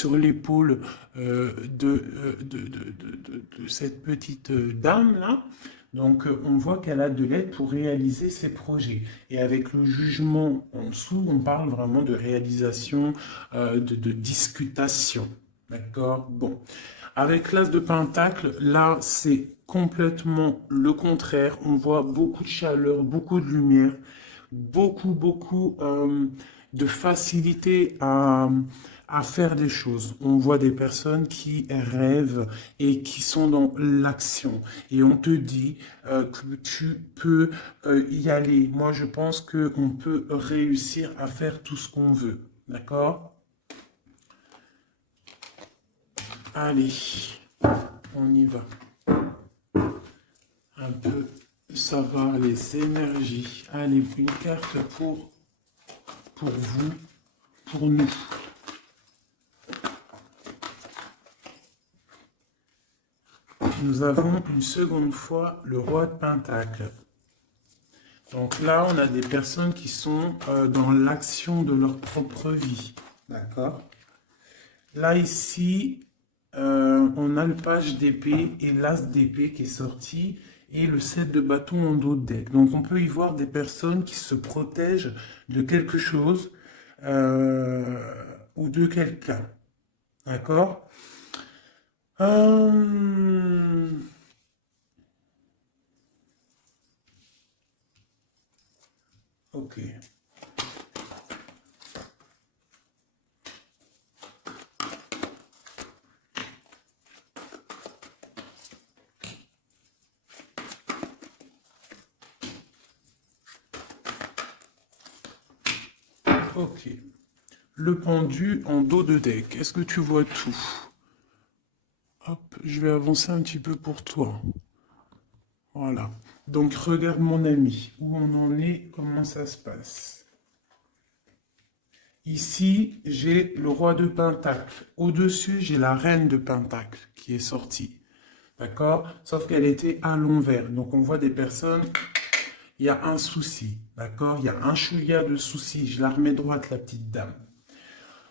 sur l'épaule de cette petite dame-là. Donc, on voit qu'elle a de l'aide pour réaliser ses projets. Et avec le jugement en dessous, on parle vraiment de réalisation, de discutation. D'accord? Bon. Avec l'as de pentacle, là, c'est complètement le contraire. On voit beaucoup de chaleur, beaucoup de lumière, beaucoup de facilité à faire des choses. On voit des personnes qui rêvent et qui sont dans l'action. Et on te dit que tu peux y aller. Moi, je pense qu'on peut réussir à faire tout ce qu'on veut. D'accord? Allez, on y va. Un peu savoir les énergies. Allez, une carte pour vous, pour nous. Nous avons une seconde fois le roi de Pentacle. Donc là, on a des personnes qui sont dans l'action de leur propre vie. D'accord? Là, ici, on a le page d'épée et l'as d'épée qui est sorti et le 7 de bâton en dos de deck. Donc on peut y voir des personnes qui se protègent de quelque chose ou de quelqu'un. D'accord? Ok. Ok. Le pendu en dos de deck. Est-ce que tu vois tout? Hop, je vais avancer un petit peu pour toi. Voilà. Donc regarde mon ami, où on en est, comment ça se passe. Ici, j'ai le roi de Pentacle. Au-dessus, j'ai la reine de Pentacle qui est sortie. D'accord? Sauf qu'elle était à l'envers. Donc on voit des personnes, il y a un souci. D'accord? Il y a un chouïa de souci. Je la remets droite, la petite dame.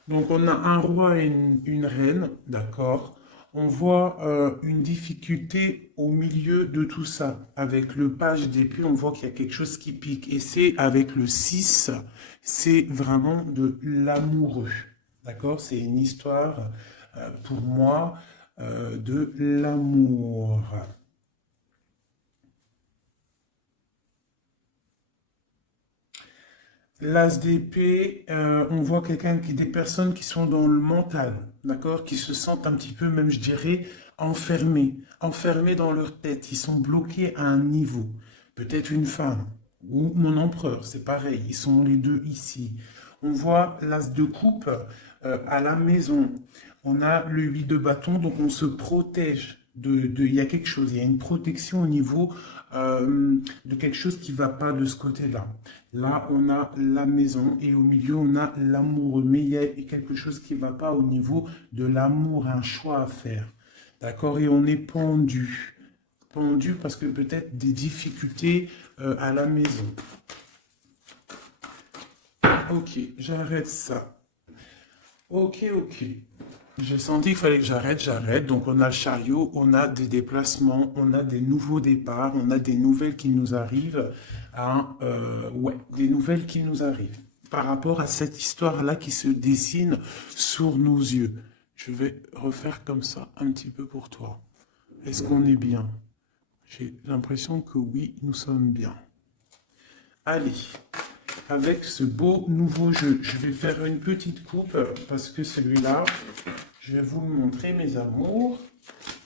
Donc on a un roi et une reine, d'accord. On voit une difficulté au milieu de tout ça. Avec le page d'épée, on voit qu'il y a quelque chose qui pique. Et c'est avec le 6, c'est vraiment de l'amoureux. D'accord? C'est une histoire, pour moi, de l'amour. L'as d'épée, on voit des personnes qui sont dans le mental, d'accord, qui se sentent un petit peu, même je dirais, enfermées dans leur tête. Ils sont bloqués à un niveau. Peut-être une femme ou mon empereur, c'est pareil. Ils sont les deux ici. On voit l'as de coupe à la maison. On a le 8 de bâton, donc on se protège. Il y a quelque chose, il y a une protection au niveau de quelque chose qui ne va pas de ce côté-là. Là, on a la maison et au milieu, on a l'amoureux. Mais il y a quelque chose qui ne va pas au niveau de l'amour, un choix à faire. D'accord? Et on est pendu. Pendu parce que peut-être des difficultés à la maison. Ok, j'arrête ça. Ok. J'ai senti qu'il fallait que j'arrête. Donc on a le chariot, on a des déplacements, on a des nouveaux départs, on a des nouvelles qui nous arrivent. Ouais, des nouvelles qui nous arrivent par rapport à cette histoire-là qui se dessine sur nos yeux. Je vais refaire comme ça un petit peu pour toi. Est-ce qu'on est bien? J'ai l'impression que oui, nous sommes bien. Allez, avec ce beau nouveau jeu, je vais faire une petite coupe parce que celui-là, je vais vous le montrer, mes amours.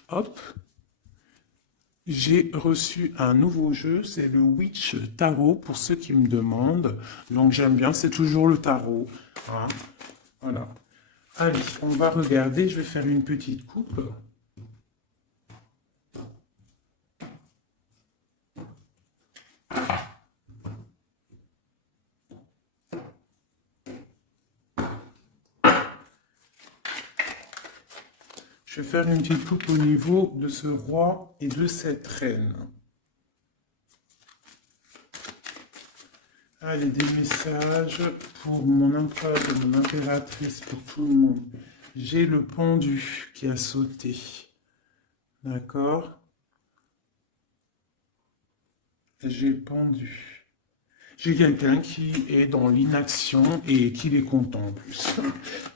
Hop. J'ai reçu un nouveau jeu, c'est le Witch Tarot, pour ceux qui me demandent. Donc j'aime bien, c'est toujours le tarot. Hein. Voilà. Allez, on va regarder, je vais faire une petite coupe. Je vais faire une petite coupe au niveau de ce roi et de cette reine. Allez, des messages pour mon empereur et mon impératrice, pour tout le monde. J'ai le pendu qui a sauté. D'accord? J'ai le pendu. J'ai quelqu'un qui est dans l'inaction et qui est content en plus.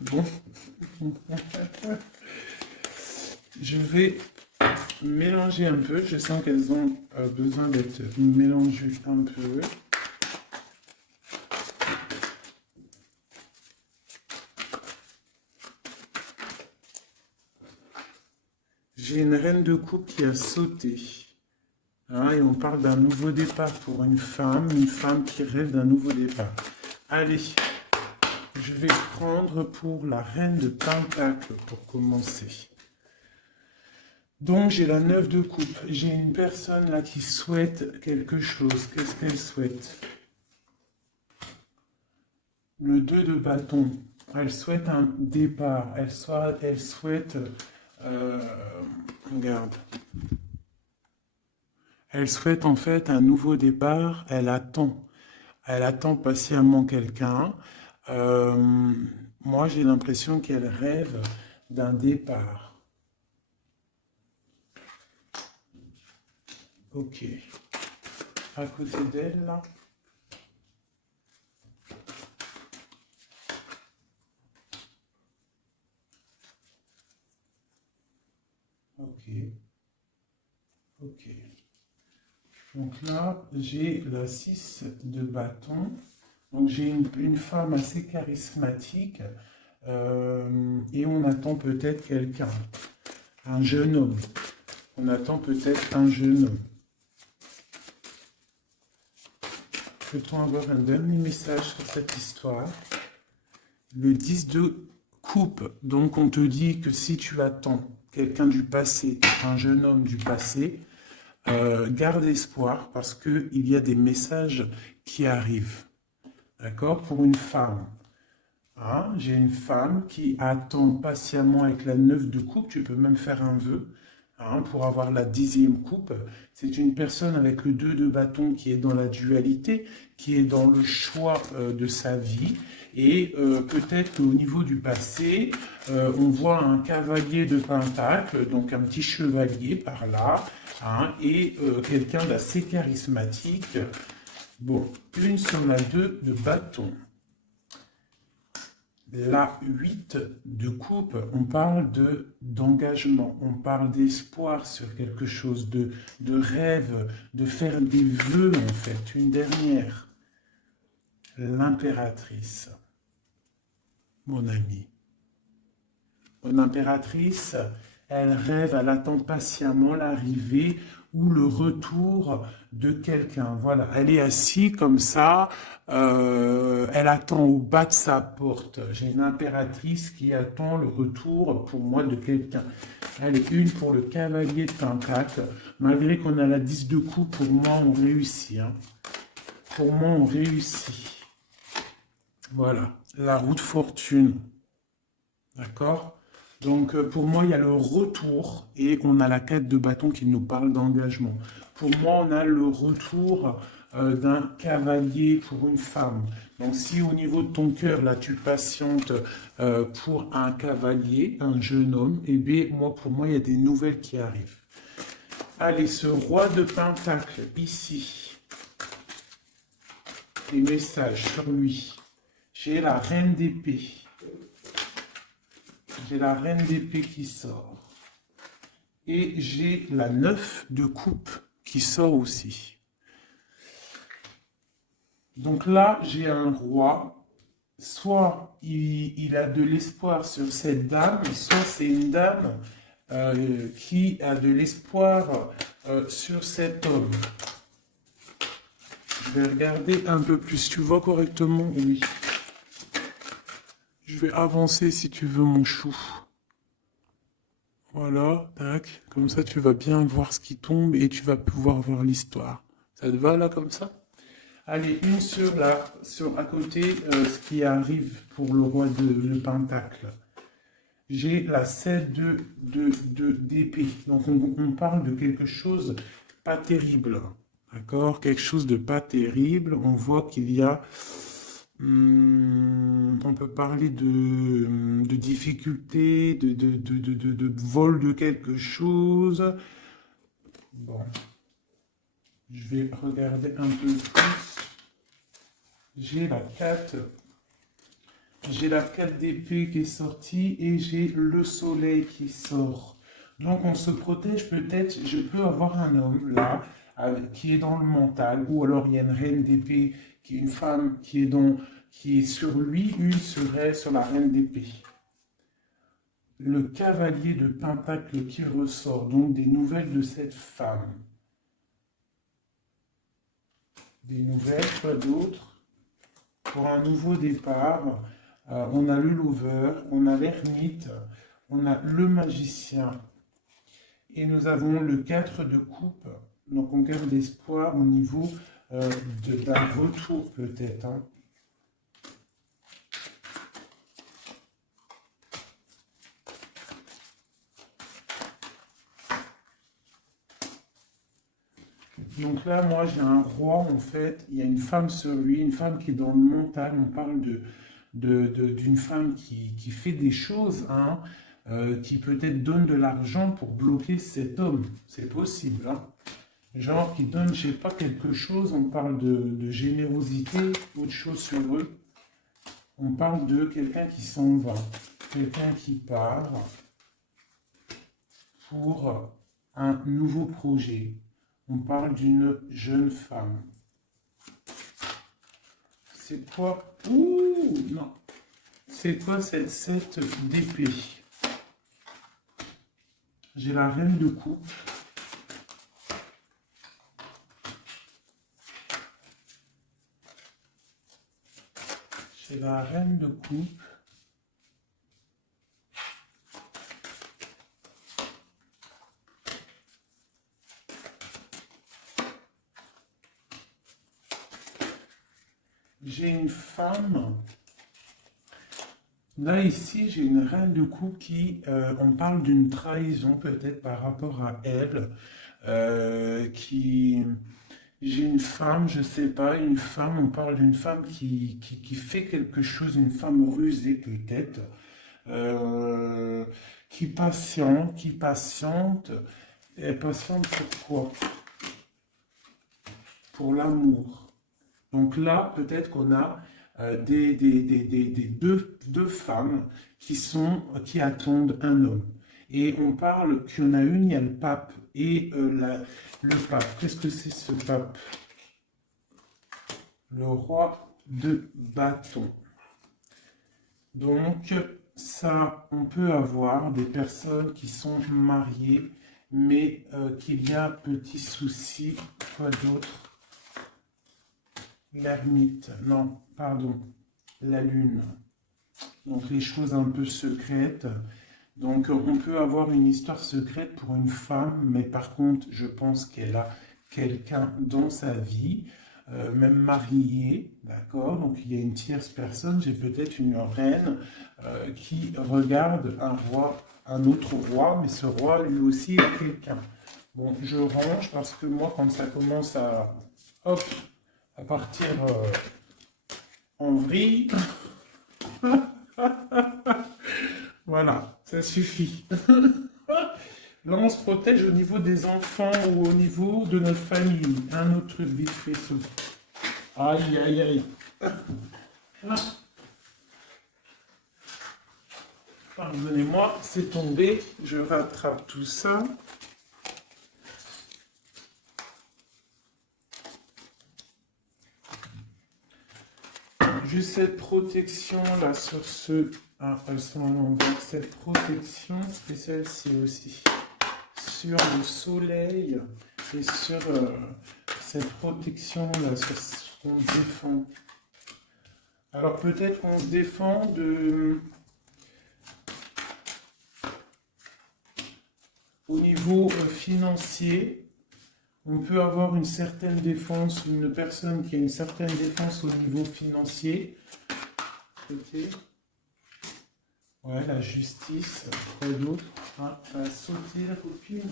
Bon. Je vais mélanger un peu. Je sens qu'elles ont besoin d'être mélangées un peu. J'ai une reine de coupe qui a sauté. Hein, et on parle d'un nouveau départ pour une femme qui rêve d'un nouveau départ. Allez, je vais prendre pour la reine de Pentacle pour commencer. Donc j'ai la 9 de coupe. J'ai une personne là qui souhaite quelque chose. Qu'est-ce qu'elle souhaite? Le 2 de bâton. Elle souhaite un départ. Elle souhaite... regarde. Elle souhaite en fait un nouveau départ. Elle attend patiemment quelqu'un. Moi, j'ai l'impression qu'elle rêve d'un départ. Ok. À côté d'elle, là. Ok. Ok. Donc là, j'ai la 6 de bâton. Donc j'ai une femme assez charismatique et on attend peut-être quelqu'un, un jeune homme. On attend peut-être un jeune homme. Peut-on avoir un dernier message sur cette histoire? Le 10 de coupe. Donc on te dit que si tu attends quelqu'un du passé, un jeune homme du passé, garde espoir parce qu'il y a des messages qui arrivent. D'accord? Pour une femme. Hein? J'ai une femme qui attend patiemment avec la 9 de coupe. Tu peux même faire un vœu pour avoir la 10e coupe. C'est une personne avec le 2 de bâton qui est dans la dualité, qui est dans le choix de sa vie. Et peut-être au niveau du passé, on voit un cavalier de pentacle, donc un petit chevalier par là, et quelqu'un d'assez charismatique. Bon, une sur la 2 de bâton. La 8 de coupe, on parle d'engagement, on parle d'espoir sur quelque chose, de rêve, de faire des vœux en fait. Une dernière, l'impératrice, mon ami. Mon impératrice, elle rêve, elle attend patiemment l'arrivée ou le retour de quelqu'un. Voilà, elle est assise comme ça, elle attend au bas de sa porte. J'ai une impératrice qui attend le retour pour moi de quelqu'un. Elle est une pour le cavalier de Pentacle. Malgré qu'on a la 10 de coupe, pour moi on réussit. Pour moi on réussit. Voilà, la roue de fortune. D'accord? Donc, pour moi, il y a le retour et on a la 4 de bâton qui nous parle d'engagement. Pour moi, on a le retour d'un cavalier pour une femme. Donc, si au niveau de ton cœur, là, tu patientes pour un cavalier, un jeune homme, eh bien, pour moi, il y a des nouvelles qui arrivent. Allez, ce roi de pentacle, ici, des messages sur lui. J'ai la reine d'épée. J'ai la reine d'épée qui sort. Et j'ai la 9 de coupe qui sort aussi. Donc là, j'ai un roi. Soit il a de l'espoir sur cette dame, soit c'est une dame qui a de l'espoir sur cet homme. Je vais regarder un peu plus. Tu vois correctement? Oui. Je vais avancer si tu veux, mon chou. Voilà, tac. Comme ça, tu vas bien voir ce qui tombe et tu vas pouvoir voir l'histoire. Ça te va là comme ça? Allez, une sur à côté, ce qui arrive pour le roi de Pentacle. J'ai la 7 d'épée. Donc on parle de quelque chose pas terrible. D'accord? Quelque chose de pas terrible. On voit qu'il y a On peut parler de difficulté, de vol de quelque chose. Bon, je vais regarder un peu plus. J'ai la 4. J'ai la 4 d'épée qui est sortie et j'ai le soleil qui sort. Donc on se protège peut-être, je peux avoir un homme là qui est dans le mental, ou alors il y a une reine d'épée, qui est une femme qui est sur lui, une serait sur la reine d'épée. Le cavalier de pentacle qui ressort, donc des nouvelles de cette femme. Des nouvelles, quoi d'autre? Pour un nouveau départ. On a le lover, on a l'ermite, on a le magicien et nous avons le 4 de coupe. Donc on garde espoir au niveau d'un retour peut-être. Hein. Donc là, moi j'ai un roi en fait, il y a une femme sur lui, une femme qui est dans le mental, on parle d'une femme qui fait des choses, hein, qui peut-être donne de l'argent pour bloquer cet homme. C'est possible. Hein. Genre qui donne, je sais pas, quelque chose. On parle de générosité, autre chose sur eux. On parle de quelqu'un qui s'en va, quelqu'un qui part pour un nouveau projet. On parle d'une jeune femme. C'est quoi? Ouh, non. C'est quoi cette 7 d'épée? J'ai la reine de coupe. J'ai la reine de coupe. J'ai une femme. Là, ici, j'ai une reine de coupe qui, on parle d'une trahison peut-être par rapport à elle, j'ai une femme, je sais pas, une femme, on parle d'une femme qui fait quelque chose, une femme rusée peut-être, euh, qui patiente, et patiente pour quoi? Pour l'amour. Donc là, peut-être qu'on a des deux femmes qui attendent un homme. Et on parle qu'il y en a une, il y a le pape et le pape. Qu'est-ce que c'est ce pape? Le roi de bâton. Donc ça, on peut avoir des personnes qui sont mariées, mais qu'il y a petit souci. Quoi d'autre? L'ermite, non, pardon, la lune. Donc les choses un peu secrètes. Donc on peut avoir une histoire secrète pour une femme, mais par contre, je pense qu'elle a quelqu'un dans sa vie, même marié, d'accord? Donc il y a une tierce personne, j'ai peut-être une reine qui regarde un roi, un autre roi, mais ce roi lui aussi a quelqu'un. Bon, je range parce que moi, quand ça commence hop, à partir en vrille. Voilà, ça suffit. Là, on se protège au niveau des enfants ou au niveau de notre famille. Un autre truc vite fait. Aïe, aïe, aïe. Pardonnez-moi, c'est tombé. Je rattrape tout ça. Juste cette protection là sur ce. Ah, elles sont à l'envers. Cette protection, et celle-ci aussi. Sur le soleil et sur cette protection là, sur ce qu'on se défend. Alors peut-être qu'on se défend au niveau financier. On peut avoir une certaine défense, une personne qui a une certaine défense au niveau financier. Ok. Ouais, la justice, quoi d'autre? Ah, ça a sauté la copine.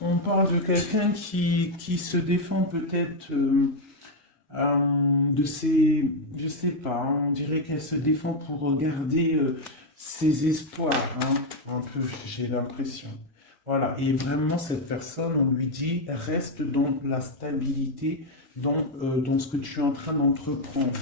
On parle de quelqu'un qui se défend peut-être de ses, je sais pas, hein, on dirait qu'elle se défend pour garder ses espoirs, hein, un peu, j'ai l'impression. Voilà, et vraiment cette personne, on lui dit, reste dans la stabilité, dans ce que tu es en train d'entreprendre.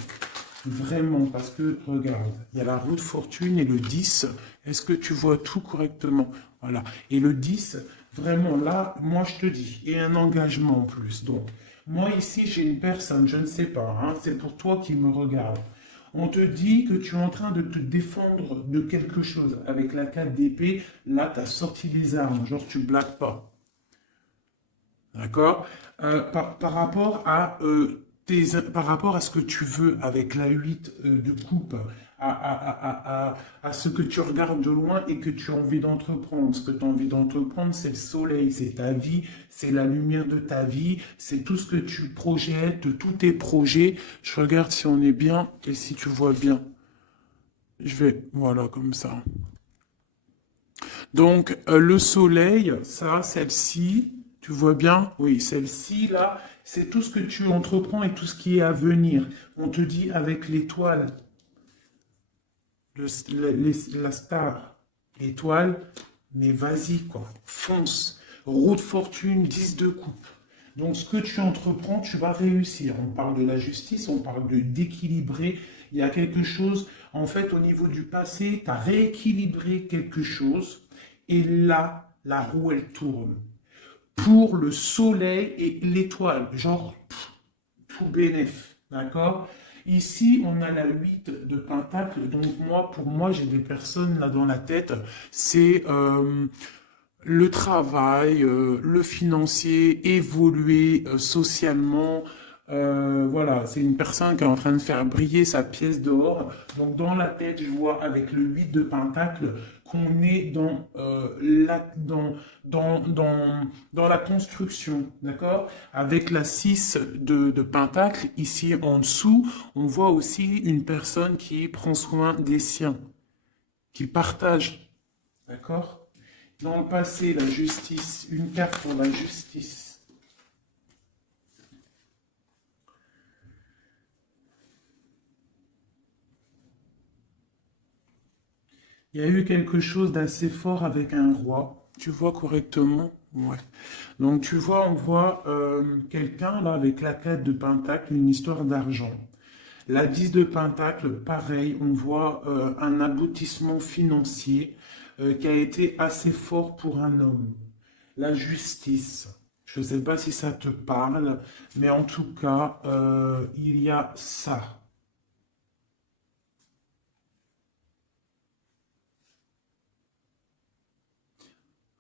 Vraiment, parce que, regarde, il y a la roue de fortune et le 10. Est-ce que tu vois tout correctement? Voilà. Et le 10, vraiment, là, moi, je te dis, et un engagement en plus. Donc, moi, ici, j'ai une personne, je ne sais pas, hein, c'est pour toi qui me regarde. On te dit que tu es en train de te défendre de quelque chose. Avec la 4 d'épée, là, tu as sorti les armes, genre tu blagues pas. D'accord? Par rapport à par rapport à ce que tu veux avec la 8 de coupe, à ce que tu regardes de loin et que tu as envie d'entreprendre. Ce que tu as envie d'entreprendre, c'est le soleil, c'est ta vie, c'est la lumière de ta vie, c'est tout ce que tu projettes, tous tes projets. Je regarde si on est bien et si tu vois bien. Je vais, voilà, comme ça. Donc, le soleil, ça, celle-ci, tu vois bien? Oui, celle-ci, là, c'est tout ce que tu entreprends et tout ce qui est à venir. On te dit avec l'étoile, la star, l'étoile, mais vas-y, quoi, fonce. Roue de fortune, 10 de coupe. Donc, ce que tu entreprends, tu vas réussir. On parle de la justice, on parle d'équilibrer. Il y a quelque chose, en fait, au niveau du passé, tu as rééquilibré quelque chose. Et là, la roue, elle tourne. Pour le soleil et l'étoile. Genre, tout bénef. D'accord? Ici, on a la 8 de Pentacle. Donc, moi, pour moi, j'ai des personnes là dans la tête. C'est le travail, le financier, évoluer socialement. Voilà, c'est une personne qui est en train de faire briller sa pièce d'or. Donc dans la tête, je vois avec le 8 de Pentacle qu'on est dans la construction, d'accord? Avec la 6 de Pentacle, ici en dessous, on voit aussi une personne qui prend soin des siens, qui partage, d'accord? Dans le passé, la justice, une carte pour la justice. Il y a eu quelque chose d'assez fort avec un roi. Tu vois correctement? Ouais. Donc tu vois, on voit quelqu'un là avec la 4 de Pentacle, une histoire d'argent. La 10 de Pentacle, pareil, on voit un aboutissement financier qui a été assez fort pour un homme. La justice. Je ne sais pas si ça te parle, mais en tout cas, il y a ça.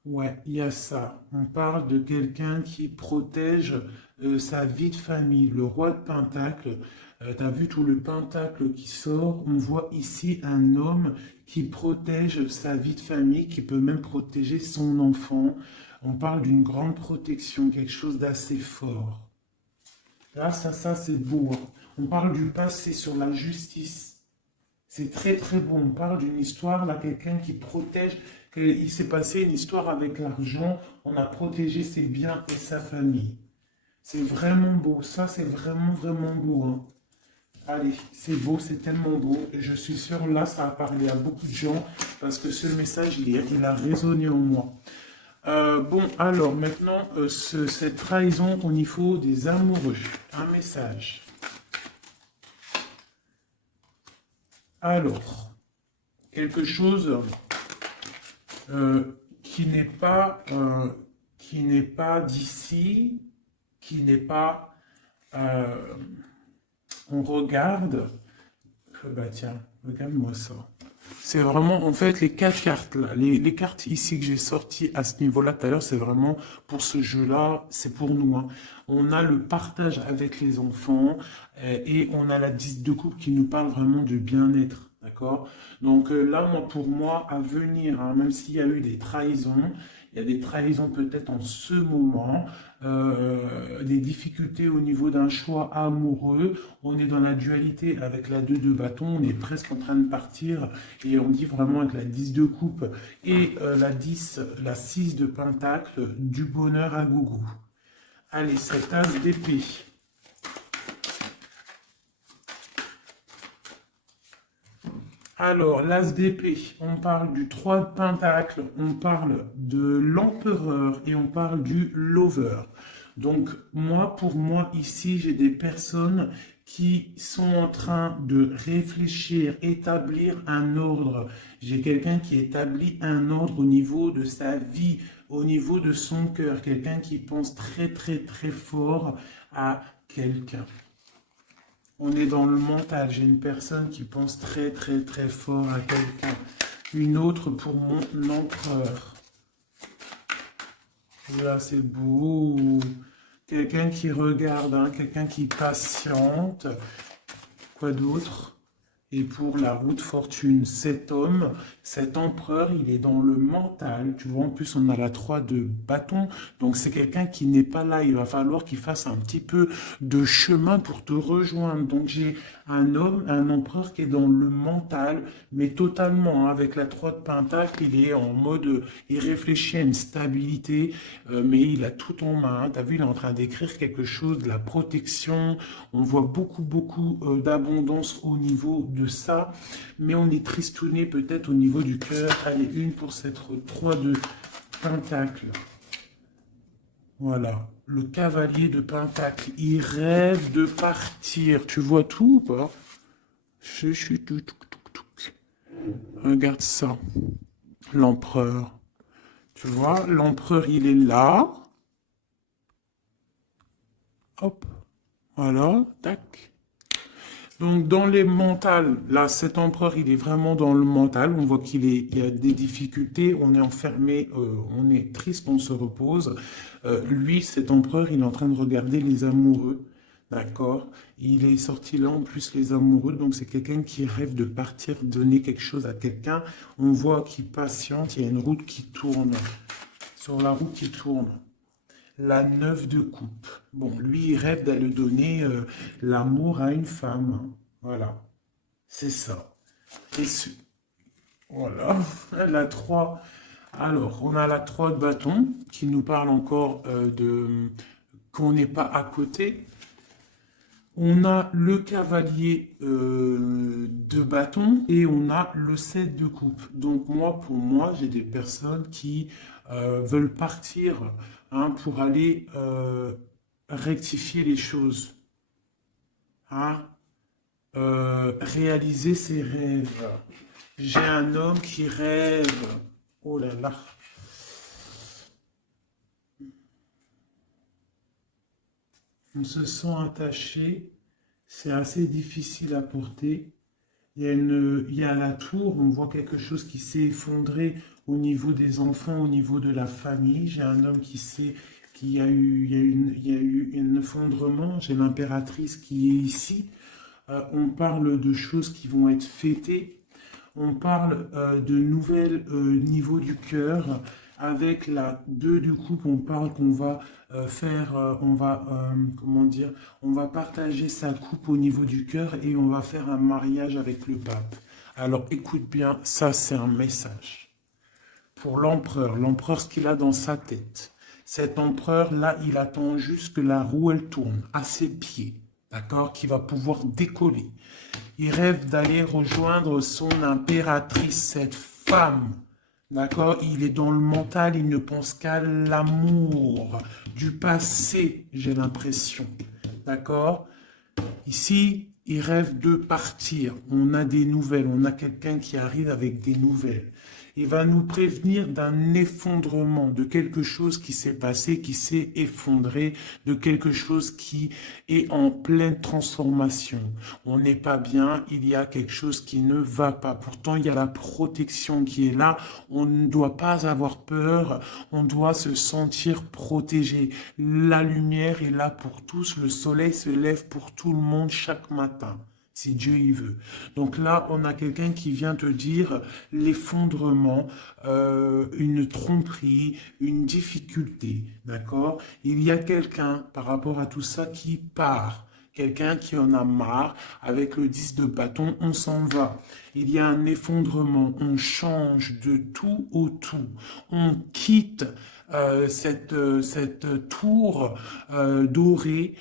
Ouais, il y a ça. On parle de quelqu'un qui protège sa vie de famille. Le roi de Pentacle, tu as vu tout le Pentacle qui sort. On voit ici un homme qui protège sa vie de famille, qui peut même protéger son enfant. On parle d'une grande protection, quelque chose d'assez fort. Là, ça c'est beau, hein. On parle du passé sur la justice. C'est très très beau. On parle d'une histoire, là, quelqu'un qui protège. Il s'est passé une histoire avec l'argent. On a protégé ses biens et sa famille. C'est vraiment beau. Ça, c'est vraiment vraiment beau, hein. Allez, c'est beau, c'est tellement beau. Je suis sûr, là, ça a parlé à beaucoup de gens parce que ce message, il a résonné en moi. Bon, alors maintenant, cette trahison au niveau des amoureux. Un message. Alors, quelque chose qui n'est pas d'ici, qui n'est pas... euh, on regarde... Bah tiens, regarde-moi ça. C'est vraiment, en fait, les quatre cartes là, les cartes ici que j'ai sorties à ce niveau-là tout à l'heure, c'est vraiment pour ce jeu-là, c'est pour nous, hein. On a le partage avec les enfants et on a la 10 de coupe qui nous parle vraiment de bien-être, d'accord? Donc là, moi, pour moi, à venir, hein, même s'il y a eu des trahisons, il y a des trahisons peut-être en ce moment, des difficultés au niveau d'un choix amoureux. On est dans la dualité avec la 2 de bâton, on est presque en train de partir et on dit vraiment avec la 10 de coupe et la 10, la 6 de pentacle, du bonheur à gougou. Allez, cette as d'épée. Alors, l'as d'épée, on parle du 3 de pentacle, on parle de l'empereur et on parle du lover. Donc, moi, pour moi, ici, j'ai des personnes qui sont en train de réfléchir, établir un ordre. J'ai quelqu'un qui établit un ordre au niveau de sa vie, au niveau de son cœur, quelqu'un qui pense très, très, très fort à quelqu'un. On est dans le mental. J'ai une personne qui pense très très très fort à quelqu'un. Une autre pour mon empereur. Là, c'est beau. Quelqu'un qui regarde, hein, quelqu'un qui patiente. Quoi d'autre? Et pour la roue de fortune, cet homme, cet empereur, il est dans le mental. Tu vois, en plus, on a la 3 de bâton. Donc, c'est quelqu'un qui n'est pas là. Il va falloir qu'il fasse un petit peu de chemin pour te rejoindre. Donc, j'ai un homme, un empereur qui est dans le mental, mais totalement, hein. Avec la 3 de pentacle, il est en mode, il réfléchit à une stabilité, mais il a tout en main. Tu as vu, il est en train d'écrire quelque chose, de la protection. On voit beaucoup, beaucoup d'abondance au niveau de ça, mais on est tristouné peut-être au niveau du cœur. Allez, une pour cette 3 de pentacle. Voilà, le cavalier de pentacle, il rêve de partir. Tu vois tout ou pas? Je suis tout, tout, tout, tout. Regarde ça, l'empereur. Tu vois, l'empereur, il est là. Hop, voilà, tac. Donc, dans les mentales, là, cet empereur, il est vraiment dans le mental. On voit il y a des difficultés, on est enfermé, on est triste, on se repose. Lui, cet empereur, il est en train de regarder les amoureux. D'accord? Il est sorti là, en plus, les amoureux. Donc, c'est quelqu'un qui rêve de partir, donner quelque chose à quelqu'un. On voit qu'il patiente, il y a une route qui tourne. Sur la route qui tourne. La 9 de coupe. Bon, lui, il rêve d'aller donner l'amour à une femme. Voilà, c'est ça. Et voilà, la 3. Alors, on a la 3 de bâton qui nous parle encore de qu'on n'est pas à côté. On a le cavalier de bâton et on a le 7 de coupe. Donc moi, pour moi, j'ai des personnes qui veulent partir, hein, pour aller rectifier les choses, hein, réaliser ses rêves. J'ai un homme qui rêve. Oh là là. On se sent attaché. C'est assez difficile à porter. Il y a la tour, on voit quelque chose qui s'est effondré au niveau des enfants, au niveau de la famille. J'ai un homme qui a eu, il y a eu un effondrement. J'ai l'impératrice qui est ici. On parle de choses qui vont être fêtées. On parle de nouvelles niveaux du cœur. Avec la 2 du couple, on parle qu'on va comment dire, on va partager sa coupe au niveau du cœur et on va faire un mariage avec le pape. Alors écoute bien, ça c'est un message pour l'empereur. L'empereur, ce qu'il a dans sa tête. Cet empereur-là, il attend juste que la roue, elle tourne à ses pieds, d'accord, qui va pouvoir décoller. Il rêve d'aller rejoindre son impératrice, cette femme. D'accord? Il est dans le mental, il ne pense qu'à l'amour du passé, j'ai l'impression. D'accord? Ici, il rêve de partir. On a des nouvelles, on a quelqu'un qui arrive avec des nouvelles. Il va nous prévenir d'un effondrement, de quelque chose qui s'est passé, qui s'est effondré, de quelque chose qui est en pleine transformation. On n'est pas bien, il y a quelque chose qui ne va pas. Pourtant, il y a la protection qui est là. On ne doit pas avoir peur, on doit se sentir protégé. La lumière est là pour tous, le soleil se lève pour tout le monde chaque matin, si Dieu y veut. Donc là, on a quelqu'un qui vient te dire l'effondrement, une tromperie, une difficulté, d'accord? Il y a quelqu'un par rapport à tout ça qui part. Quelqu'un qui en a marre, avec le 10 de bâton, on s'en va. Il y a un effondrement, on change de tout au tout. On quitte cette tour dorée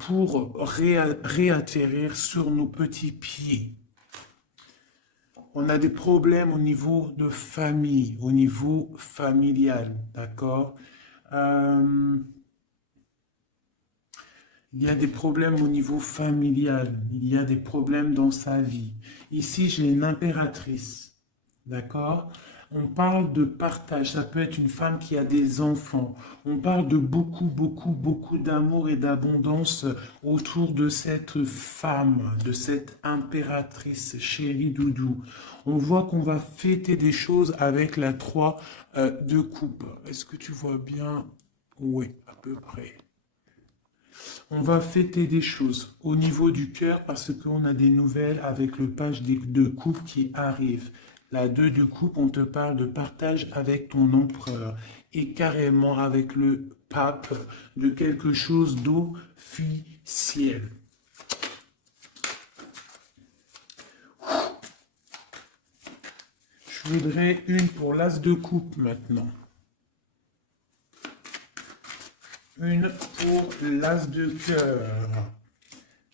pour réatterrir sur nos petits pieds. On a des problèmes au niveau de famille, au niveau familial, d'accord? Euh, il y a des problèmes au niveau familial, il y a des problèmes dans sa vie. Ici, j'ai une impératrice, d'accord? On parle de partage, ça peut être une femme qui a des enfants. On parle de beaucoup, beaucoup, beaucoup d'amour et d'abondance autour de cette femme, de cette impératrice chérie doudou. On voit qu'on va fêter des choses avec la 3 de coupe. Est-ce que tu vois bien? Oui, à peu près. On va fêter des choses au niveau du cœur parce qu'on a des nouvelles avec le page de coupe qui arrive. La 2 de coupe, on te parle de partage avec ton empereur et carrément avec le pape de quelque chose d'officiel. Je voudrais une pour l'as de coupe maintenant. Une pour l'as de cœur.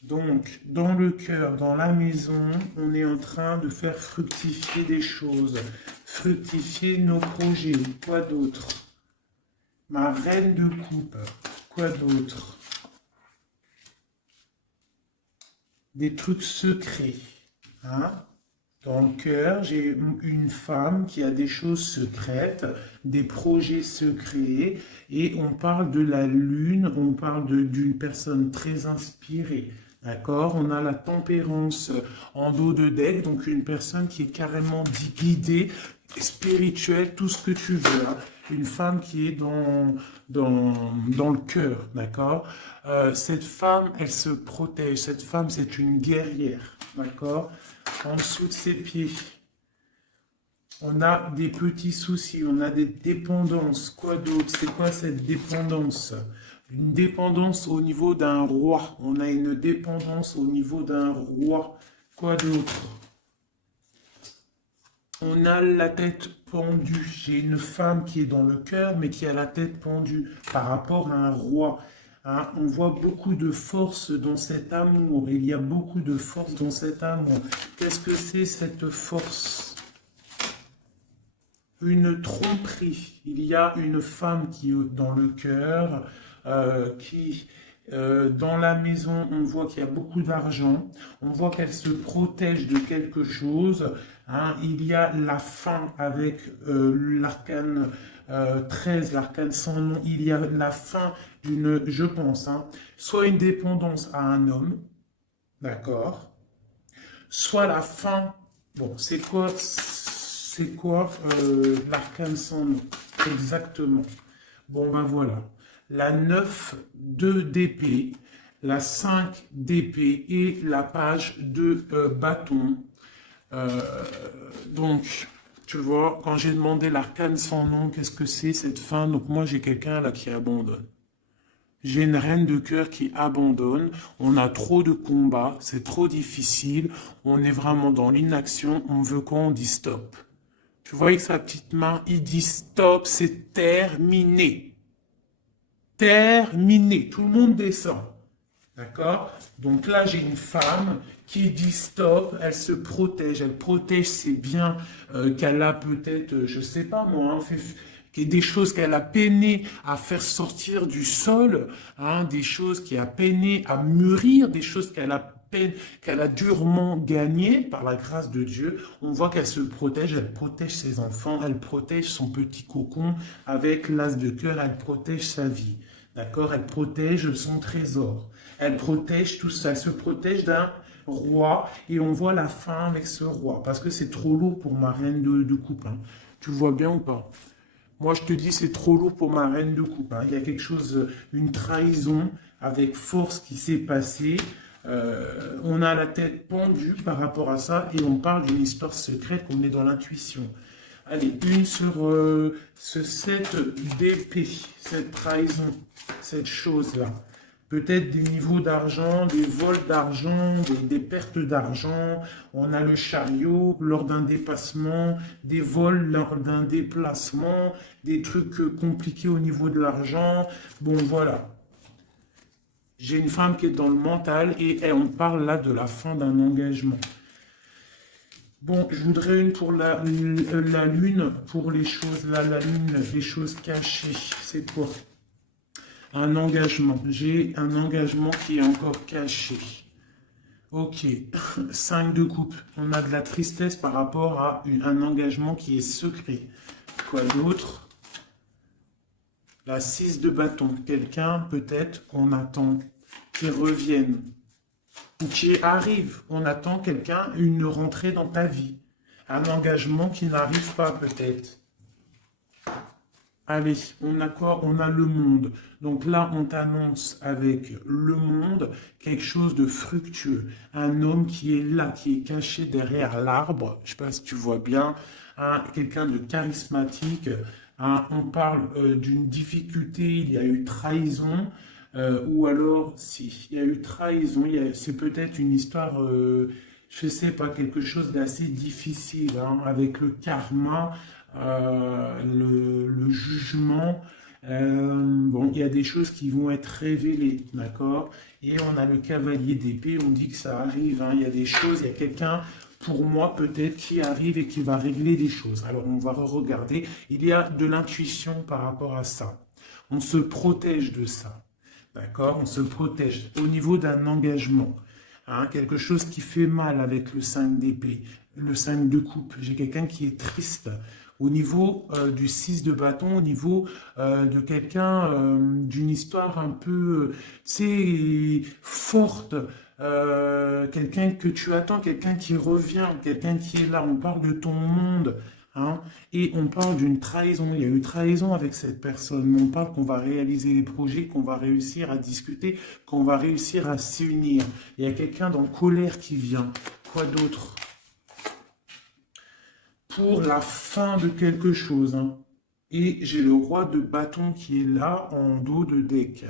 Donc, dans le cœur, dans la maison, on est en train de faire fructifier des choses, fructifier nos projets. Quoi d'autre? Ma reine de coupe. Quoi d'autre? Des trucs secrets. Hein? Dans le cœur, j'ai une femme qui a des choses secrètes, des projets secrets, et on parle de la lune, on parle d'une personne très inspirée. D'accord? On a la tempérance en dos de deck, donc une personne qui est carrément guidée, spirituelle, tout ce que tu veux. Hein. Une femme qui est dans le cœur, d'accord? Cette femme, elle se protège. Cette femme, c'est une guerrière, d'accord? En dessous de ses pieds, on a des petits soucis, on a des dépendances. Quoi d'autre? C'est quoi cette dépendance? Une dépendance au niveau d'un roi. On a une dépendance au niveau d'un roi. Quoi d'autre? On a la tête pendue. J'ai une femme qui est dans le cœur, mais qui a la tête pendue par rapport à un roi. Hein, on voit beaucoup de force dans cet amour. Il y a beaucoup de force dans cet amour. Qu'est-ce que c'est cette force? Une tromperie. Il y a une femme qui est dans le cœur, dans la maison, on voit qu'il y a beaucoup d'argent, on voit qu'elle se protège de quelque chose. Hein. Il y a la fin avec l'arcane 13, l'arcane sans nom. Il y a la fin d'une, je pense, hein, soit une dépendance à un homme, d'accord, soit la fin, bon, c'est quoi l'arcane sans nom, exactement. Bon, ben voilà. La 9 de d'épée, la 5 d'épée et la page de bâton. Donc, tu vois, quand j'ai demandé l'arcane sans nom, qu'est-ce que c'est cette fin? Donc moi, j'ai quelqu'un là qui abandonne. J'ai une reine de cœur qui abandonne. On a trop de combats, c'est trop difficile. On est vraiment dans l'inaction. On veut qu'on dise stop. Tu vois avec sa petite main, il dit stop, c'est terminé. Terminé. Tout le monde descend. D'accord? Donc là, j'ai une femme qui dit stop, elle se protège. Elle protège ses biens qu'elle a peut-être, je sais pas moi, hein, des choses qu'elle a peiné à faire sortir du sol, hein, des choses qu'elle a peiné à mûrir, des choses qu'elle a durement gagnées par la grâce de Dieu. On voit qu'elle se protège, elle protège ses enfants, elle protège son petit cocon avec l'as de cœur, elle protège sa vie. D'accord? Elle protège son trésor. Elle protège tout ça. Elle se protège d'un roi et on voit la fin avec ce roi parce que c'est trop lourd pour ma reine de coupe. Hein. Tu vois bien ou pas? Moi, je te dis, c'est trop lourd pour ma reine de coupe. Hein. Il y a quelque chose, une trahison avec force qui s'est passée. On a la tête pendue par rapport à ça et on parle d'une histoire secrète, on est dans l'intuition. Allez, une sur ce 7 d'épée, cette trahison, cette chose-là. Peut-être des niveaux d'argent, des vols d'argent, des pertes d'argent. On a le chariot lors d'un dépassement, des vols lors d'un déplacement, des trucs compliqués au niveau de l'argent. Bon, voilà. J'ai une femme qui est dans le mental et on parle là de la fin d'un engagement. Bon, je voudrais une pour la lune, pour les choses, là, la lune, les choses cachées. C'est quoi? Un engagement. J'ai un engagement qui est encore caché. Ok, 5 de coupe. On a de la tristesse par rapport à un engagement qui est secret. Quoi d'autre? La 6 de bâton. Quelqu'un, peut-être, qu'on attend, qui revienne. Ou qui arrive. On attend quelqu'un, une rentrée dans ta vie. Un engagement qui n'arrive pas, peut-être. Allez, on a quoi? On a le monde. Donc là, on t'annonce avec le monde quelque chose de fructueux. Un homme qui est là, qui est caché derrière l'arbre. Je ne sais pas si tu vois bien. Hein, quelqu'un de charismatique. Hein, on parle d'une difficulté. Il y a eu trahison. Ou alors, si, il y a eu trahison. C'est peut-être une histoire, je ne sais pas, quelque chose d'assez difficile, hein, avec le karma. Le jugement. Bon, il y a des choses qui vont être révélées, d'accord? Et on a le cavalier d'épée, on dit que ça arrive, hein, il y a des choses, il y a quelqu'un, pour moi peut-être, qui arrive et qui va régler des choses. Alors on va regarder, il y a de l'intuition par rapport à ça. On se protège de ça, d'accord? On se protège au niveau d'un engagement. Hein, quelque chose qui fait mal avec le 5 d'épée, le 5 de coupe. J'ai quelqu'un qui est triste. Au niveau du 6 de bâton, au niveau de quelqu'un, d'une histoire un peu, tu sais, forte, quelqu'un que tu attends, quelqu'un qui revient, quelqu'un qui est là. On parle de ton monde, hein, et on parle d'une trahison. Il y a eu trahison avec cette personne. On parle qu'on va réaliser les projets, qu'on va réussir à discuter, qu'on va réussir à s'unir. Il y a quelqu'un dans colère qui vient. Quoi d'autre? Pour la fin de quelque chose, hein. Et j'ai le roi de bâton qui est là en dos de deck.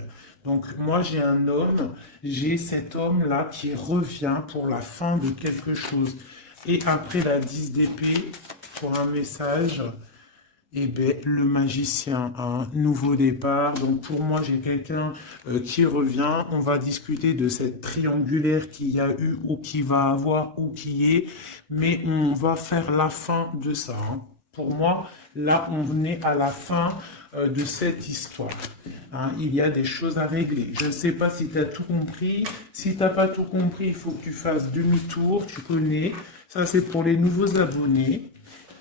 Donc moi j'ai un homme, j'ai cet homme-là qui revient pour la fin de quelque chose. Et après la 10 d'épée, pour un message, eh bien, le magicien, un nouveau départ. Donc pour moi, j'ai quelqu'un qui revient. On va discuter de cette triangulaire qu'il y a eu ou qui va avoir ou qui est. Mais on va faire la fin de ça, hein. Pour moi, là, on est à la fin de cette histoire. Hein, il y a des choses à régler. Je ne sais pas si tu as tout compris. Si tu n'as pas tout compris, il faut que tu fasses demi-tour. Tu connais. Ça, c'est pour les nouveaux abonnés.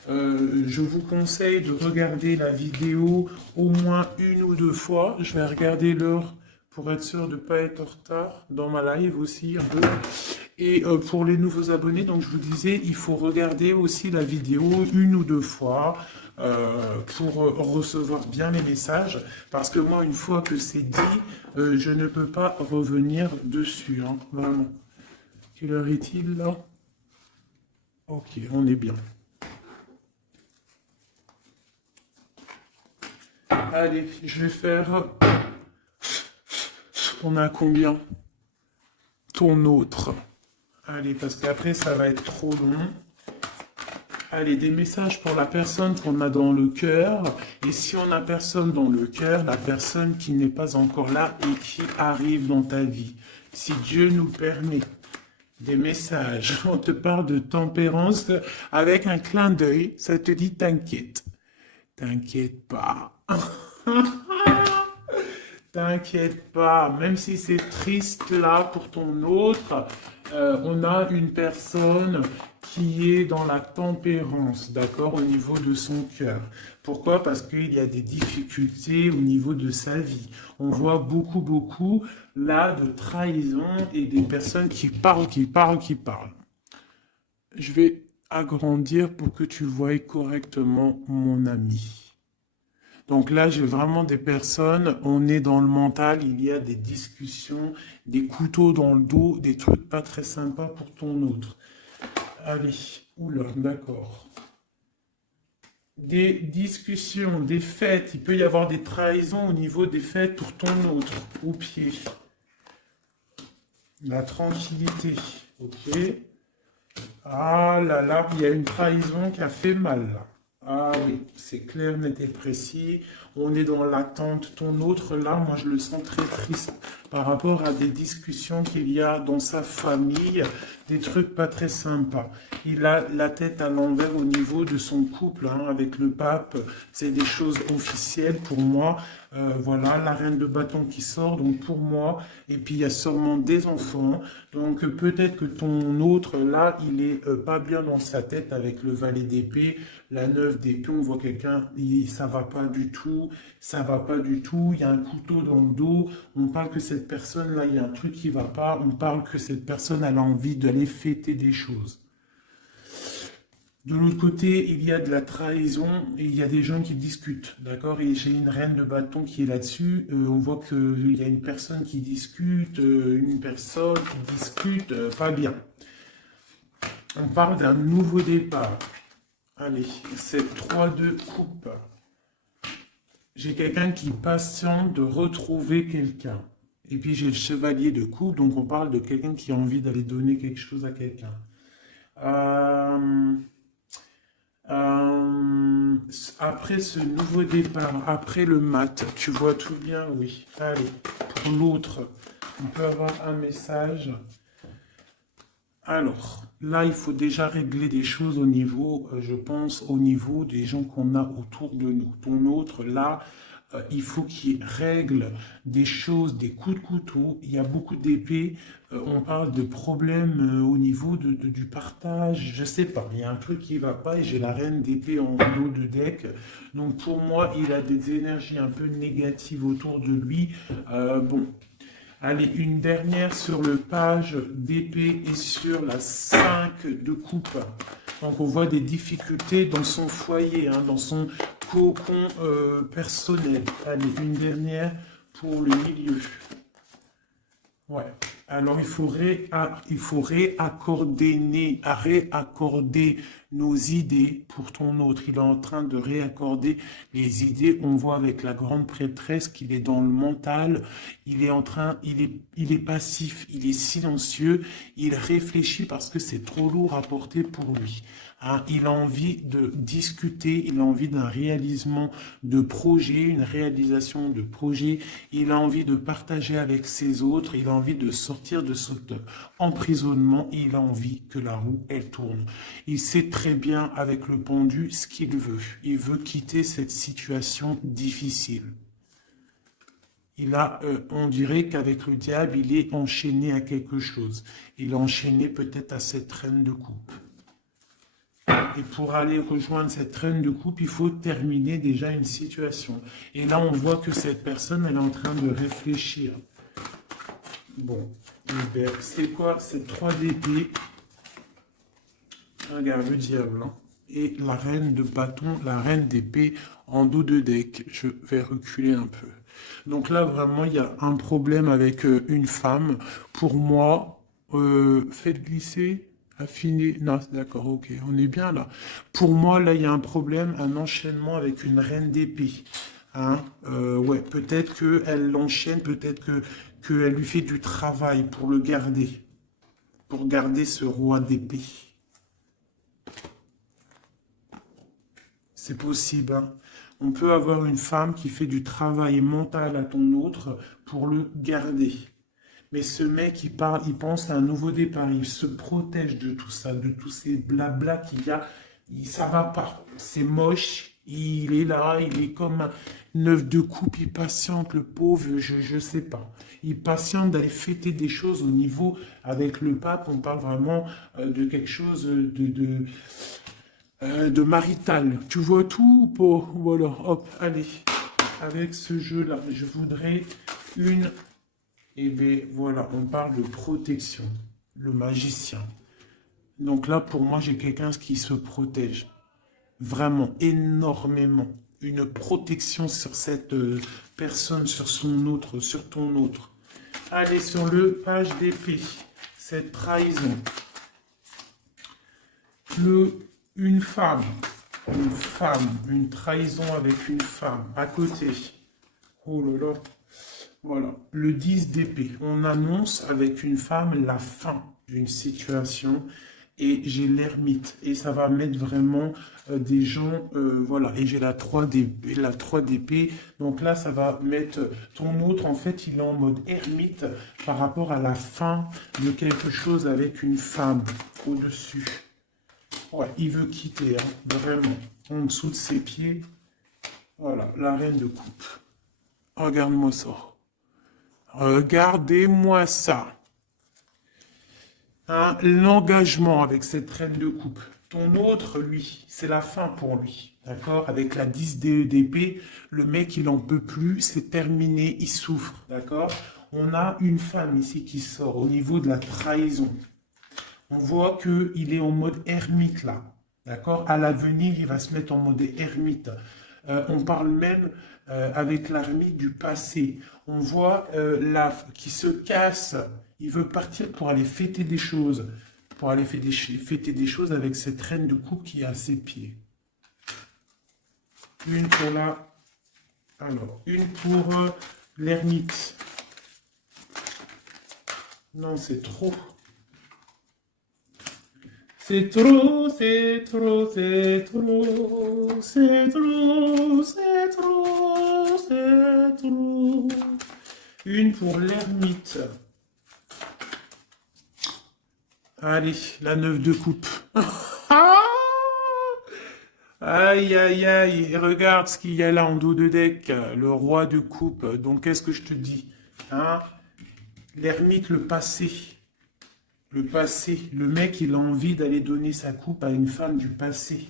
Je vous conseille de regarder la vidéo au moins une ou deux fois. Je vais regarder l'heure pour être sûr de ne pas être en retard dans ma live aussi un peu. Et pour les nouveaux abonnés, donc je vous disais, il faut regarder aussi la vidéo une ou deux fois pour recevoir bien les messages. Parce que moi, une fois que c'est dit, je ne peux pas revenir dessus, hein, vraiment. Quelle heure est-il là? Ok, on est bien. Allez, je vais faire... On a combien? Ton autre. Allez, parce qu'après, ça va être trop long. Allez, des messages pour la personne qu'on a dans le cœur. Et si on n'a personne dans le cœur, la personne qui n'est pas encore là et qui arrive dans ta vie. Si Dieu nous permet. Des messages. On te parle de tempérance avec un clin d'œil. Ça te dit t'inquiète. T'inquiète pas. T'inquiète pas, même si c'est triste là pour ton autre, on a une personne qui est dans la tempérance, d'accord, au niveau de son cœur. Pourquoi? Parce qu'il y a des difficultés au niveau de sa vie. On voit beaucoup là de trahison et des personnes qui parlent. Je vais agrandir pour que tu voies correctement mon ami. Donc là, j'ai vraiment des personnes, on est dans le mental, il y a des discussions, des couteaux dans le dos, des trucs pas très sympas pour ton autre. Allez, oula, d'accord. Des discussions, des fêtes, il peut y avoir des trahisons au niveau des fêtes pour ton autre, au pied. La tranquillité, ok. Ah là là, il y a une trahison qui a fait mal là. Ah oui, c'est clair, net et précis. On est dans l'attente. Ton autre, là, moi, je le sens très triste. par rapport à des discussions qu'il y a dans sa famille, des trucs pas très sympas. Il a la tête à l'envers au niveau de son couple hein, avec le pape. C'est des choses officielles pour moi. Voilà, la reine de bâton qui sort, donc pour moi. Et puis il y a sûrement des enfants. Donc peut-être que ton autre, là, il est pas bien dans sa tête avec le valet d'épée, la 9 d'épée. On voit quelqu'un, ça va pas du tout, ça va pas du tout. Il y a un couteau dans le dos. On parle que cette personne-là, il y a un truc qui va pas. On parle que cette personne, elle a envie d'aller fêter des choses. De l'autre côté, il y a de la trahison et il y a des gens qui discutent, d'accord? Et j'ai une reine de bâton qui est là-dessus. On voit qu'il y a une personne qui discute, pas bien. On parle d'un nouveau départ. Allez, c'est 3-2 coupe. J'ai quelqu'un qui patiente de retrouver quelqu'un. Et puis j'ai le chevalier de coupe, donc on parle de quelqu'un qui a envie d'aller donner quelque chose à quelqu'un. Après ce nouveau départ, après le mat, tu vois tout bien, oui. Allez, pour l'autre, on peut avoir un message. Alors, là, il faut déjà régler des choses au niveau, je pense, au niveau des gens qu'on a autour de nous. Ton autre, là, il faut qu'il règle des choses, des coups de couteau. Il y a beaucoup d'épées. On parle de problèmes au niveau du partage. Je sais pas. Il y a un truc qui va pas et j'ai la reine d'épée en dos de deck. Donc pour moi, il a des énergies un peu négatives autour de lui. Bon. Allez, une dernière sur le page d'épée et sur la 5 de coupe. Donc on voit des difficultés dans son foyer, hein, dans son cocon personnel. Allez, une dernière pour le milieu. Ouais. Alors il faut réaccorder nos idées pour ton autre. Il est en train de réaccorder les idées. On voit avec la grande prêtresse qu'il est dans le mental. Il est passif, il est silencieux. Il réfléchit parce que c'est trop lourd à porter pour lui. Hein, il a envie de discuter, il a envie d'un réalisation de projet, une réalisation de projet, il a envie de partager avec ses autres, il a envie de sortir de cet emprisonnement, il a envie que la roue, elle tourne. Il sait très bien avec le pendu ce qu'il veut. Il veut quitter cette situation difficile. On dirait qu'avec le diable, il est enchaîné à quelque chose. Il est enchaîné peut-être à cette reine de coupe. Et pour aller rejoindre cette reine de coupe, il faut terminer déjà une situation. Et là, on voit que cette personne, elle est en train de réfléchir. Bon, c'est quoi? C'est 3 d'épée. Regarde, le diable. Hein. Et la reine de bâton, la reine d'épée en dos de deck. Je vais reculer un peu. Donc là, vraiment, il y a un problème avec une femme. Pour moi, faites glisser. Affiner, non, d'accord, ok, on est bien là. Pour moi, là, il y a un problème, un enchaînement avec une reine d'épée. Hein, ouais, peut-être qu'elle l'enchaîne, peut-être qu'elle lui fait du travail pour le garder, pour garder ce roi d'épée. C'est possible, hein. On peut avoir une femme qui fait du travail mental à ton autre pour le garder. Mais ce mec, il parle, il pense à un nouveau départ, il se protège de tout ça, de tous ces blabla qu'il y a. Ça va pas, c'est moche, il est là, il est comme un 9 de coupe, il patiente, le pauvre, je sais pas. Il patiente d'aller fêter des choses au niveau, avec le pape, on parle vraiment de quelque chose de marital. Tu vois tout, pour voilà, hop, allez. Avec ce jeu-là, je voudrais une... Et bien voilà, on parle de protection, le magicien. Donc là, pour moi, j'ai quelqu'un qui se protège. Vraiment, énormément. Une protection sur cette personne, sur son autre, sur ton autre. Allez, sur le page d'épée, cette trahison. Une femme, une trahison avec une femme à côté. Oh là là. Voilà, le 10 d'épée. On annonce avec une femme la fin d'une situation et j'ai l'ermite. Et ça va mettre vraiment des gens, voilà. Et j'ai la 3 d'épée, la 3 d'épée. Donc là, ça va mettre ton autre, en fait, il est en mode ermite par rapport à la fin de quelque chose avec une femme au-dessus. Ouais, il veut quitter, hein, vraiment. En dessous de ses pieds, voilà, la reine de coupe. Regarde-moi ça. Regardez-moi ça. Hein, l'engagement avec cette reine de coupe. Ton autre, lui, c'est la fin pour lui. D'accord? Avec la 10 d'épée, le mec, il n'en peut plus, c'est terminé, il souffre. D'accord? On a une femme ici qui sort au niveau de la trahison. On voit qu'il est en mode ermite là. D'accord? À l'avenir, il va se mettre en mode ermite. On parle même avec l'ermite du passé. On voit qui se casse. Il veut partir pour aller fêter des choses. Pour aller fêter des choses avec cette reine de coupe qui est à ses pieds. Une pour la... Alors, une pour l'ermite. Non, c'est trop. C'est trop, c'est trop, c'est trop, c'est trop, c'est trop, c'est trop. Une pour l'ermite. Allez, la 9 de coupe. Aïe, aïe, aïe. Regarde ce qu'il y a là en dos de deck. Le roi de coupe. Donc, qu'est-ce que je te dis? Hein? L'ermite, le passé. Le passé. Le mec, il a envie d'aller donner sa coupe à une femme du passé.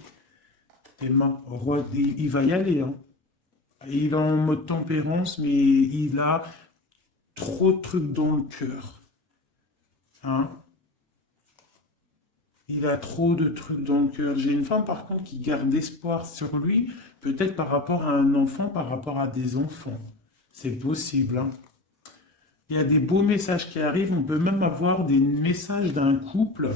Tellement. Roi, il va y aller. Hein. Il est en mode tempérance, mais il a trop de trucs dans le cœur. Hein? Il a trop de trucs dans le cœur. J'ai une femme, par contre, qui garde espoir sur lui, peut-être par rapport à un enfant, par rapport à des enfants. C'est possible, hein. Il y a des beaux messages qui arrivent. On peut même avoir des messages d'un couple,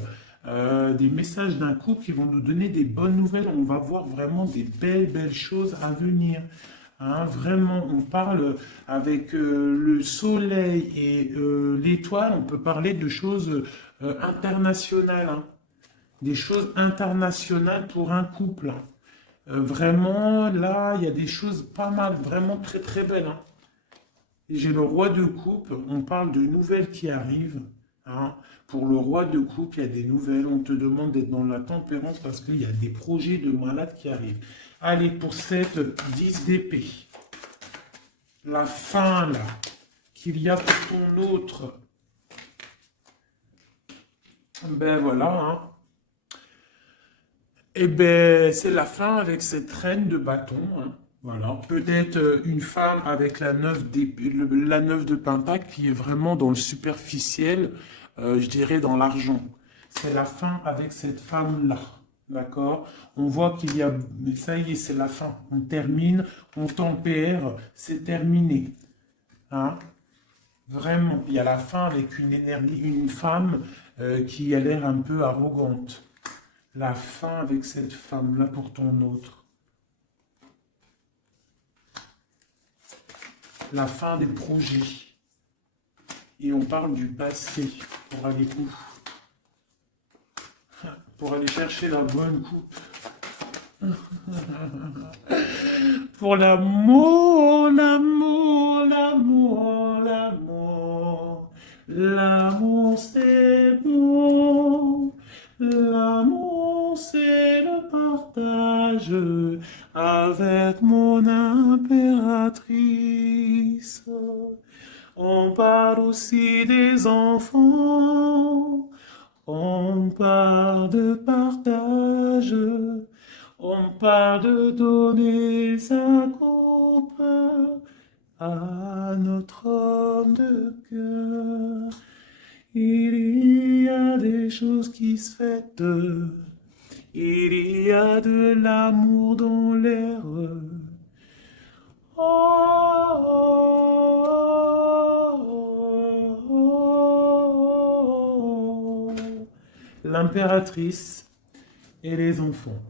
qui vont nous donner des bonnes nouvelles. On va voir vraiment des belles, belles choses à venir. Hein, vraiment, on parle avec le soleil et l'étoile, on peut parler de choses internationales. Hein. Des choses internationales pour un couple. Hein. Vraiment, là, il y a des choses pas mal, vraiment très très belles. Hein. J'ai le roi de coupe, on parle de nouvelles qui arrivent. Hein. Pour le roi de coupe, il y a des nouvelles. On te demande d'être dans la tempérance parce qu'il y a des projets de malades qui arrivent. Allez, pour cette 10 d'épée, la fin là, qu'il y a pour ton autre, ben voilà, hein. Eh ben, c'est la fin avec cette reine de bâton. Hein. Voilà. Peut-être une femme avec la 9 la 9 de pentacle qui est vraiment dans le superficiel, je dirais dans l'argent. C'est la fin avec cette femme-là. D'accord? On voit qu'il y a... Mais ça y est, c'est la fin. On termine, on tempère, c'est terminé. Hein? Vraiment. Il y a la fin avec une énergie, une femme qui a l'air un peu arrogante. La fin avec cette femme-là pour ton autre. La fin des projets. Et on parle du passé pour aller où? Pour aller chercher la bonne coupe. Pour l'amour, l'amour, l'amour, l'amour. L'amour c'est beau. L'amour, c'est le partage avec mon impératrice. On parle aussi des enfants, on parle de partage, on parle de donner sa coupe à notre homme de cœur. Il y a des choses qui se fêtent, il y a de l'amour dans l'air. Oh, oh, oh, oh. L'impératrice et les enfants.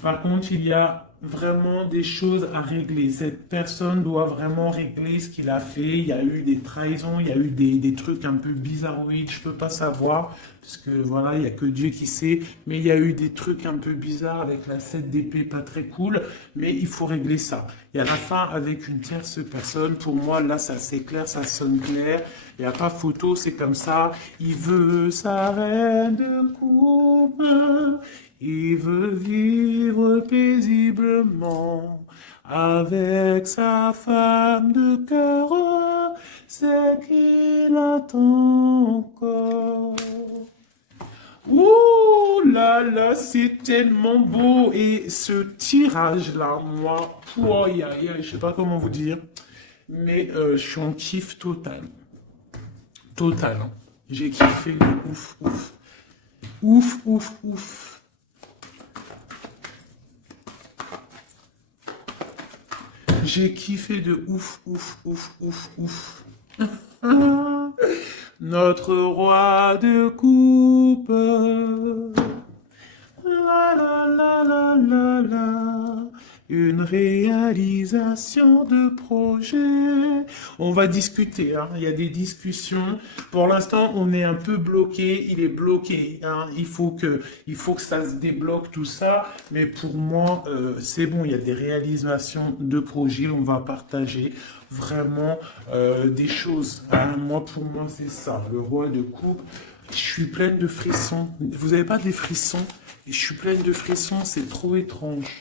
Par contre, il y a vraiment des choses à régler. Cette personne doit vraiment régler ce qu'il a fait. Il y a eu des trahisons, il y a eu des trucs un peu bizarroïdes, je peux pas savoir, parce que voilà, il y a que Dieu qui sait, mais il y a eu des trucs un peu bizarres avec la 7 d'épée, pas très cool, mais il faut régler ça. Et à la fin, avec une tierce personne, pour moi, là, ça c'est clair, ça sonne clair, il n'y a pas photo, c'est comme ça. Il veut sa reine de coupe, il veut vivre paisiblement avec sa femme de cœur, c'est qu'il attend encore. Ouh là là, c'est tellement beau. Et ce tirage-là, moi, je sais pas comment vous dire, mais je suis en kiff total. Total, hein. J'ai kiffé de ouf, ouf. Ouf, ouf, ouf. J'ai kiffé de ouf, ouf, ouf, ouf, ouf. Notre roi de coupe. La la la la la la. Une réalisation de projet. On va discuter, hein. Il y a des discussions. Pour l'instant, on est un peu bloqué. Il est bloqué, hein. Il faut que ça se débloque tout ça. Mais pour moi, c'est bon. Il y a des réalisations de projet. On va partager vraiment des choses, hein. Moi, pour moi, c'est ça. Le roi de coupe. Je suis pleine de frissons. Vous n'avez pas des frissons? Et je suis pleine de frissons. C'est trop étrange.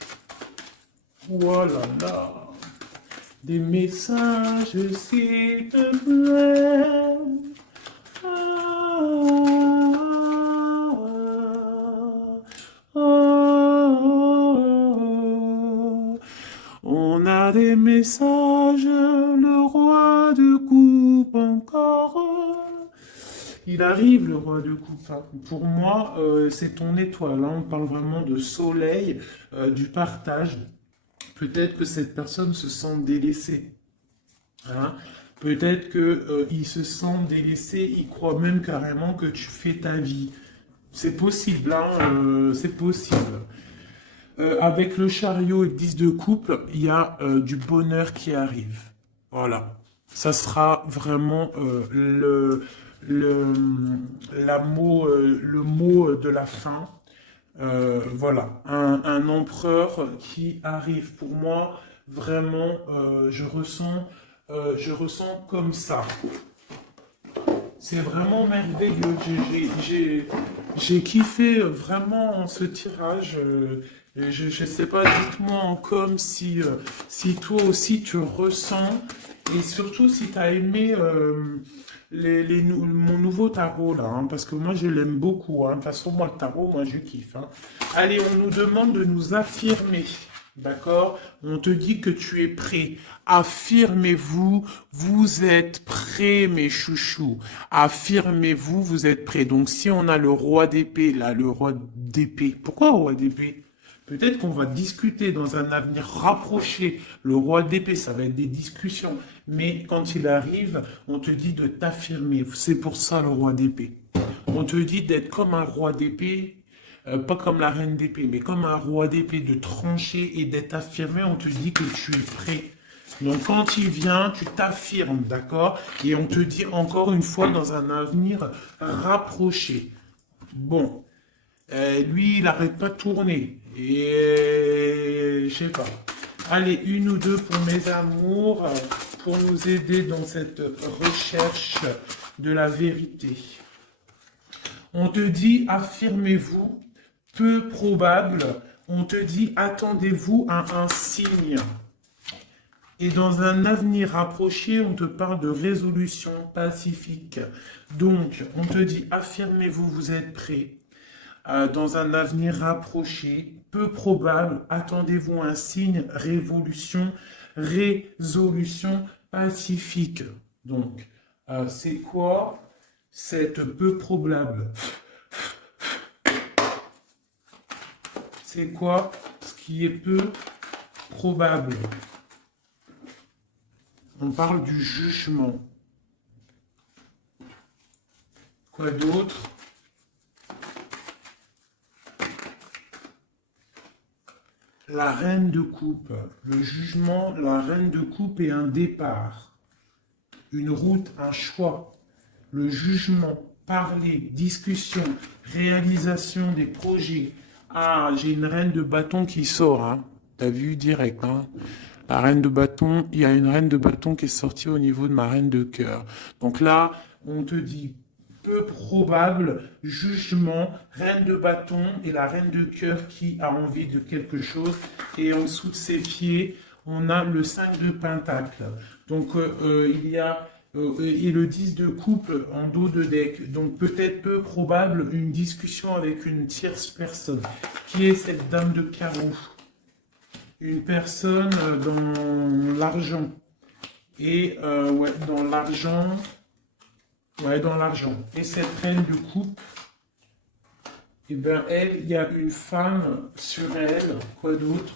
Voilà, là. Des messages, s'il te plaît. Ah, ah, ah. On a des messages, le roi de coupe encore. Il arrive, le roi de coupe, hein. Pour moi, c'est ton étoile, hein. On parle vraiment de soleil, du partage. Peut-être que cette personne se sent délaissée, hein. Peut-être que il se sent délaissé, il croit même carrément que tu fais ta vie. C'est possible, hein, c'est possible. Avec le chariot et 10 de couple, il y a du bonheur qui arrive. Voilà. Ça sera vraiment le, le mot de la fin. Voilà, un empereur qui arrive pour moi, vraiment, je ressens comme ça. C'est vraiment merveilleux. J'ai kiffé vraiment ce tirage. Je sais pas, dites-moi en com si toi aussi tu ressens et surtout si tu as aimé mon nouveau tarot là, hein, parce que moi je l'aime beaucoup. Hein. De toute façon, moi le tarot, moi je kiffe. Hein. Allez, on nous demande de nous affirmer. D'accord? On te dit que tu es prêt. Affirmez-vous, vous êtes prêts, mes chouchous. Affirmez-vous, vous êtes prêts. Donc, si on a le roi d'épée, là, le roi d'épée. Pourquoi roi d'épée? Peut-être qu'on va discuter dans un avenir rapproché. Le roi d'épée, ça va être des discussions. Mais quand il arrive, on te dit de t'affirmer. C'est pour ça le roi d'épée. On te dit d'être comme un roi d'épée. Pas comme la reine d'épée, mais comme un roi d'épée, de trancher et d'être affirmé, on te dit que tu es prêt. Donc quand il vient, tu t'affirmes, d'accord? Et on te dit encore une fois dans un avenir rapproché. Bon, lui, il n'arrête pas de tourner. Et je sais pas. Allez, une ou deux pour mes amours, pour nous aider dans cette recherche de la vérité. On te dit, affirmez-vous, peu probable. On te dit, attendez-vous à un signe. Et dans un avenir rapproché, on te parle de résolution pacifique. Donc, on te dit, affirmez-vous, vous êtes prêts. Dans un avenir rapproché, peu probable, attendez-vous un signe, résolution pacifique. Donc, c'est quoi cette peu probable? C'est quoi ce qui est peu probable? On parle du jugement. Quoi d'autre? la reine de coupe. Le jugement, la reine de coupe est un départ, une route, un choix. Le jugement, parler, discussion, réalisation des projets. Ah, j'ai une reine de bâton qui sort, hein. T'as vu direct, hein. La reine de bâton, il y a une reine de bâton qui est sortie au niveau de ma reine de cœur. Donc là, on te dit peu probable, jugement, reine de bâton et la reine de cœur qui a envie de quelque chose. Et en dessous de ses pieds, on a le 5 de pentacle. Donc il y a et le 10 de couple en dos de deck. Donc peut-être peu probable une discussion avec une tierce personne. Qui est cette dame de carreau? Une personne dans l'argent. Et ouais, dans l'argent. Ouais, dans l'argent. Et cette reine de coupe, eh bien, elle, il y a une femme sur elle, quoi d'autre?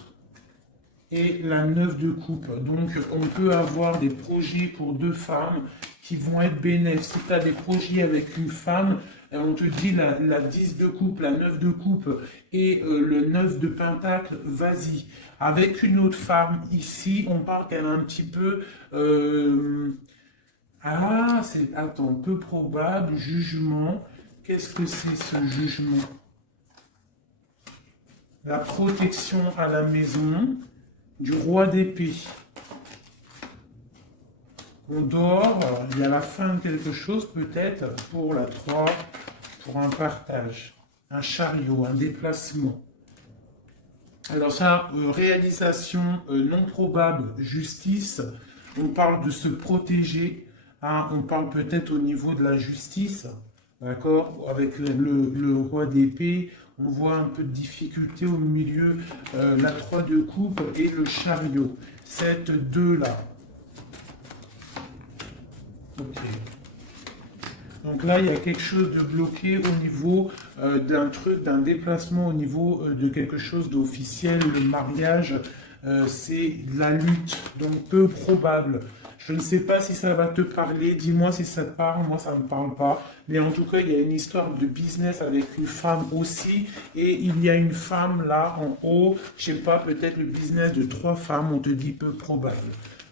Et la 9 de coupe. Donc, on peut avoir des projets pour deux femmes qui vont être bénéfiques. Si tu as des projets avec une femme, on te dit la 10 de coupe, la 9 de coupe et le 9 de pentacle, vas-y. Avec une autre femme, ici, on parle qu'elle a un petit peu... Ah, c'est... Attends, peu probable, jugement. Qu'est-ce que c'est ce jugement? La protection à la maison du roi d'épée. On dort, il y a la fin de quelque chose peut-être pour la 3, pour un partage, un chariot, un déplacement. Alors ça, réalisation non probable, justice, on parle de se protéger, hein, on parle peut-être au niveau de la justice, d'accord, avec le roi d'épée, on voit un peu de difficulté au milieu, la 3 de coupe et le chariot, cette 2-là. Ok. Donc là, il y a quelque chose de bloqué au niveau d'un truc, d'un déplacement au niveau de quelque chose d'officiel. Le mariage, c'est la lutte, donc peu probable. Je ne sais pas si ça va te parler, dis-moi si ça te parle, moi ça ne me parle pas. Mais en tout cas, il y a une histoire de business avec une femme aussi. Et il y a une femme là en haut, je sais pas, peut-être le business de 3 femmes, on te dit peu probable.